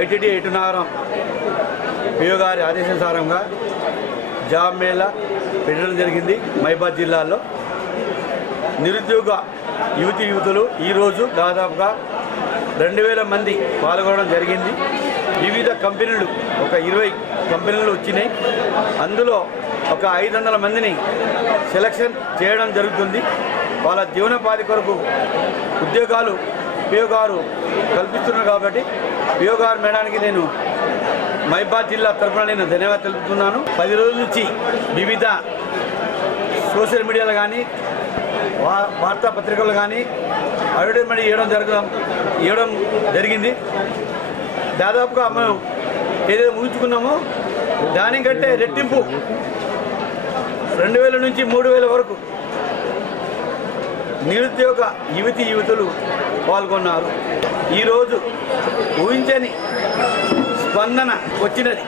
ITD ఎటునాగరం PO గారి ఆదేశానుసారంగా job Mela పెట్టడం జరిగింది. మహిబాద్ జిల్లాలో నిరుద్యోగ యువతులు ఈరోజు దాదాపుగా 2000 మంది పాల్గొనడం జరిగింది. వివిధ కంపెనీలు ఒక 20 కంపెనీలు వచ్చినాయి. అందులో ఒక 500 మందిని సెలక్షన్ చేయడం జరుగుతుంది. వాళ్ళ జీవనోపాధి కొరకు ఉద్యోగాలు పిఓ గారు కల్పిస్తున్నారు కాబట్టి పిఓ గారు మేడానికి నేను మహిబాద్ జిల్లా తరఫున నేను ధన్యవాదాలు తెలుపుతున్నాను. 10 రోజుల నుంచి వివిధ సోషల్ మీడియాలో కానీ వార్తాపత్రికలు కానీ అడ్వర్టైజ్మెంట్ ఇవ్వడం జరిగింది. దాదాపుగా మనం ఏదైతే ఊహించుకున్నామో దానికంటే రెట్టింపు 2000 నుంచి 3000 వరకు నిరుద్యోగ యువతులు పాల్గొన్నారు. ఈరోజు ఊహించని స్పందన వచ్చినది.